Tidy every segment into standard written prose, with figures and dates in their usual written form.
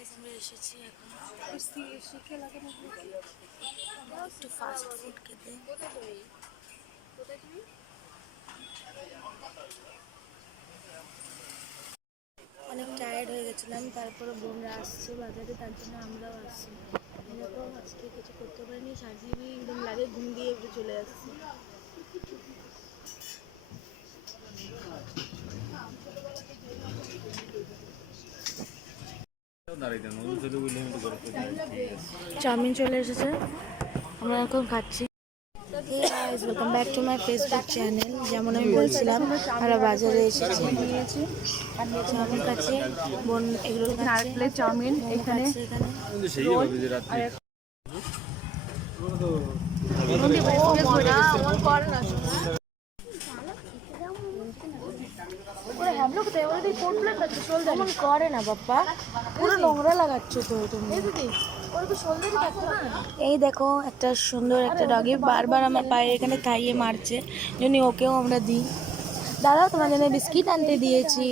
Guys আমরা এসেছি এখন একটু ফাস্ট ফুড খেতে। অনেক টায়ার্ড হয়ে গেছিলাম, তারপরে বোনরা আসছে বাজারে, তার জন্য আমরাও আসছি। দেখো আজকে কিছু করতে পারিনি, সাজিয়ে একদম লাগে ঘুম দিয়ে উঠে চলে আসছি। চাউমিন চলে এসেছে, আমরা এখন খাচ্ছি। Welcome back to my Facebook channel. যেমন আমি বলছিলাম, আমরা বাজারে এসেছি, চাউমিন খাচ্ছি, বোন এগরোল খাচ্ছে, চাউমিন এখানে করে না বাপ্পা, পুরো নোংরা লাগাচ্ছ তো তুমি। এই দেখো একটা সুন্দর একটা ডগি বারবার আমার পায়ে এখানে খাইয়ে মারছে, জন্য ওকেও আমরা দিই। দাদা তোমার জন্য বিস্কিট আনতে দিয়েছি।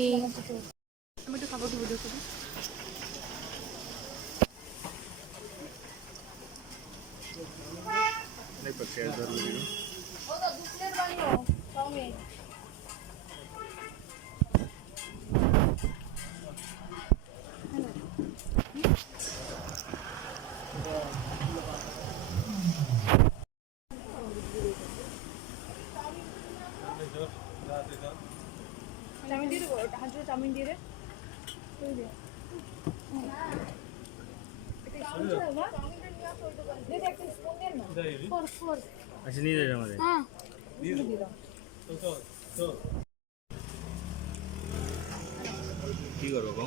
চাউমিন দিয়ে কি করবো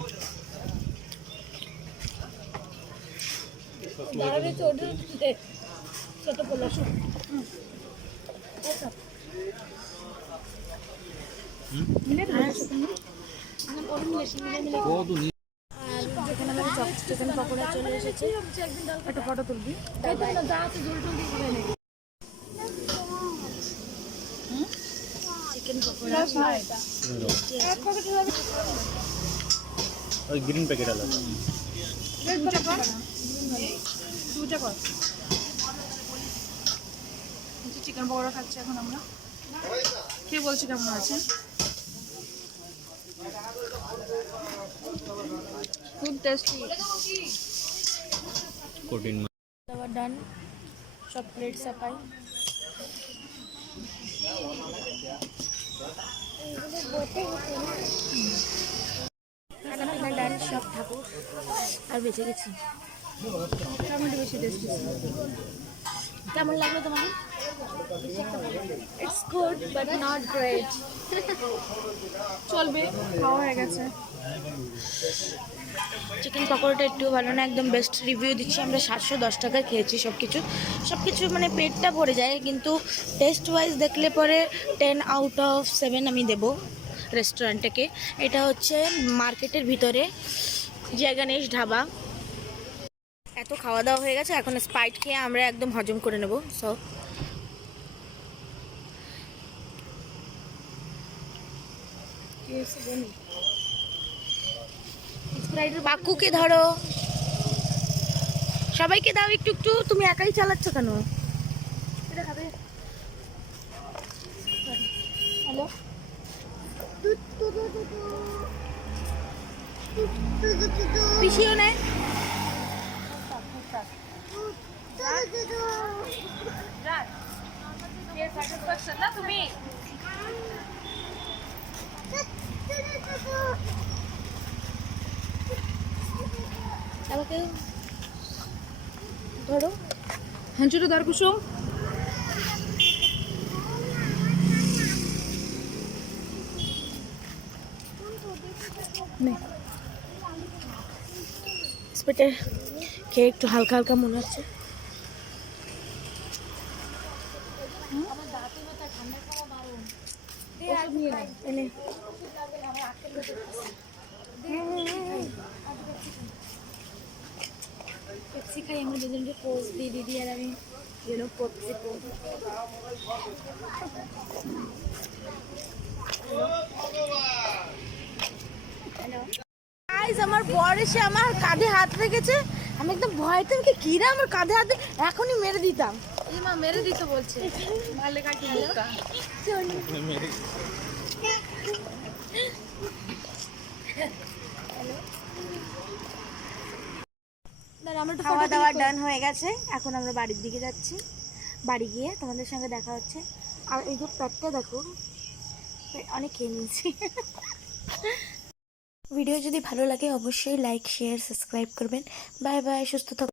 চিকেন পকোড়া চলে এসেছে, একটা ফটো তুলবি। চিকেন পকোড়া ওই গ্রিন প্যাকেট আলাদা চিকেন পকোড়া খাচ্ছি এখন আমরা। কে বলছি কেমন আছে? খুব টেস্টি। খাবার ডান, সব প্লেট সাফাই। ডান সব ঠাকুর আর বেঁচে গেছি। টমেটো বেশি টেস্টি। কেমন লাগলো তোমার? It's good but not great. চলবে, খাওয়া হয়ে গেছে। চিকেন পকোড়াটা একটু ভালো না, একদম বেস্ট রিভিউ দিচ্ছি আমরা। 710 টাকায় খেয়েছি সব কিছু মানে পেটটা ভরে যায়, কিন্তু টেস্ট ওয়াইজ দেখলে পরে 10 আউট অফ 7 আমি দেবো রেস্টুরেন্টটাকে। এটা হচ্ছে মার্কেটের ভিতরে জয় গণেশ ধাবা। এত খাওয়া দাওয়া হয়ে গেছে, এখন স্প্রাইট খেয়ে আমরা একদম হজম করে নেব সব। বাকুকে ধরো, সবাইকে দাও একটু একটু, তুমি একাই চালাচ্ছ কেন? হ্যালো, পিছিয়েও নেয় তুমি। আমাকে ধরো, হাঁচুটা দাঁড় কুসুম। পেটে খেয়ে একটু হালকা হালকা মনে হচ্ছে। পেপসি খাই আমরা দুজনকে, পোজ দিই দিদি আর আমি, পেপসি পোজ। হ্যালো আমার বর এসে আমার কাঁধে হাত রেখেছে, আমি একদম ভয়তে আমাকে কিরা আমার কাঁধে হাতে এখনই মেরে দিতাম। এই মা মেরে দিতে বলছে মারলে কাটি বোকা। খাওয়া দাওয়া ডান হয়ে গেছে, এখন আমরা বাড়ির দিকে যাচ্ছি। বাড়ি গিয়ে তোমাদের সঙ্গে দেখা হচ্ছে। আর এই যে প্যাকটা দেখো, অনেক খেয়ে নিয়েছি। ভিডিও যদি ভালো লাগে অবশ্যই লাইক শেয়ার সাবস্ক্রাইব করবেন। বাই বাই, সুস্থ থাকুন।